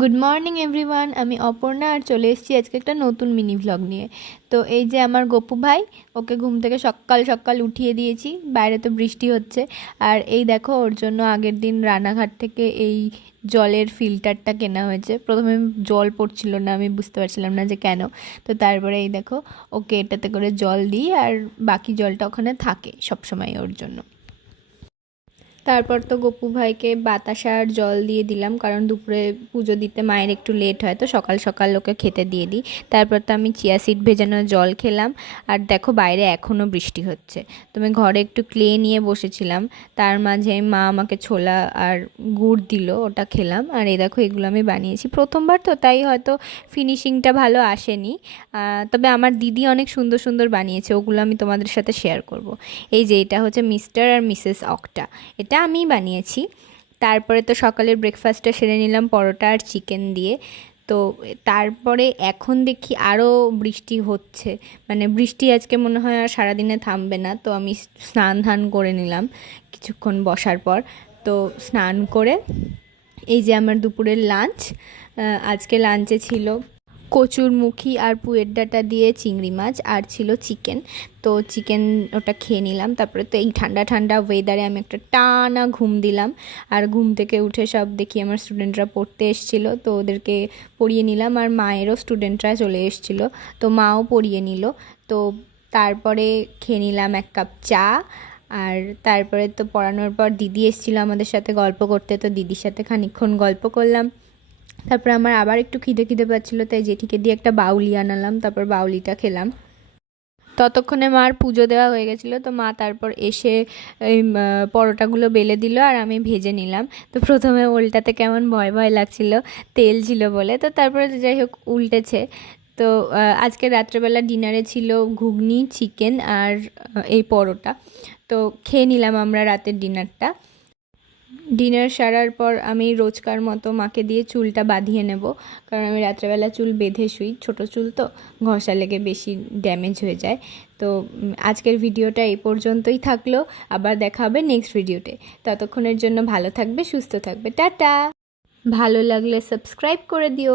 Good morning everyone, আমি অপর্ণা আর চলে এসেছি আজকে একটা নতুন মিনি ভ্লগ নিয়ে। তো এই যে আমার গপু ভাই, ওকে ঘুম থেকে সকাল সকাল উঠিয়ে দিয়েছি। বাইরে তো বৃষ্টি হচ্ছে, আর এই দেখো ওর জন্য আগের দিন রানাঘাট থেকে এই জলের ফিল্টারটা কেনা হয়েছে। প্রথমে জল পড়ছিল না, আমি বুঝতে পারছিলাম না যে কেন। তো তারপরে এই দেখো ওকে এটাতে করে জল দিই, আর বাকি জলটা ওখানে থাকে সবসময় ওর জন্য। তারপর তো গপু ভাইকে বাতাসার জল দিয়ে দিলাম, কারণ দুপুরে পুজো দিতে মায়ের একটু লেট হয়, তো সকাল সকাল ওকে খেতে দিয়ে দিই। তারপর তো আমি চিয়া সিড ভেজানো জল খেলাম। আর দেখো বাইরে এখনও বৃষ্টি হচ্ছে, তো আমি ঘরে একটু ক্লে নিয়ে বসেছিলাম। তার মাঝে মা আমাকে ছোলা আর গুড় দিল, ওটা খেলাম। আর এই দেখো এগুলো আমি বানিয়েছি প্রথমবার, তো তাই হয়তো ফিনিশিংটা ভালো আসেনি। তবে আমার দিদি অনেক সুন্দর সুন্দর বানিয়েছে, ওগুলো আমি তোমাদের সাথে শেয়ার করব। এই যে এটা হচ্ছে মিস্টার আর মিসেস অক্টা, এটা আমিই বানিয়েছি। তারপরে তো সকালের ব্রেকফাস্টটা সেরে নিলাম পরোটা আর চিকেন দিয়ে। তো তারপরে এখন দেখি আরও বৃষ্টি হচ্ছে, মানে বৃষ্টি আজকে মনে হয় আর সারাদিনে থামবে না। তো আমি স্নান ধান করে নিলাম কিছুক্ষণ বসার পর। তো স্নান করে এই যে আমার দুপুরের লাঞ্চ। আজকে লাঞ্চে ছিল কচুরমুখী আর পুয়ের ডাঁটা দিয়ে চিংড়ি মাছ, আর ছিল চিকেন। তো চিকেন ওটা খেয়ে নিলাম। তারপরে তো এই ঠান্ডা ঠান্ডা ওয়েদারে আমি একটা টানা ঘুম দিলাম। আর ঘুম থেকে উঠে সব দেখি আমার স্টুডেন্টরা পড়তে এসেছিলো, তো ওদেরকে পড়িয়ে নিলাম। আর মায়েরও স্টুডেন্টরা চলে এসেছিলো, তো মাও পড়িয়ে নিল। তো তারপরে খেয়ে নিলাম এক কাপ চা। আর তারপরে তো পড়ানোর পর দিদি এসেছিলো আমাদের সাথে গল্প করতে, তো দিদির সাথে খানিকক্ষণ গল্প করলাম। তারপর আমার আবার একটু খিদে খিদে পাচ্ছিলো, তাই জেঠিকে দিয়ে একটা বাউলি আনালাম, তারপর বাউলিটা খেলাম। ততক্ষণে মার পুজো দেওয়া হয়ে গেছিলো, তো মা তারপর এসে এই পরোটাগুলো বেলে দিল আর আমি ভেজে নিলাম। তো প্রথমে উল্টাতে কেমন ভয় ভয় লাগছিল, তেল ছিল বলে। তো তারপরে যাই হোক উল্টেছে। তো আজকে রাত্রেবেলা ডিনারে ছিল ঘুগনি, চিকেন আর এই পরোটা। তো খেয়ে নিলাম আমরা রাতের ডিনারটা। ডিনার সারার পর আমি রোজকার মতো মাকে দিয়ে চুলটা বাঁধিয়ে নেব, কারণ আমি রাত্রেবেলা চুল বেঁধে শুই, ছোটো চুল তো ঘষা লেগে বেশি ড্যামেজ হয়ে যায়। তো আজকের ভিডিওটা এই পর্যন্তই থাকলো, আবার দেখা হবে নেক্সট ভিডিওতে। ততক্ষণের জন্য ভালো থাকবে, সুস্থ থাকবে, টাটা। ভালো লাগলে সাবস্ক্রাইব করে দিও।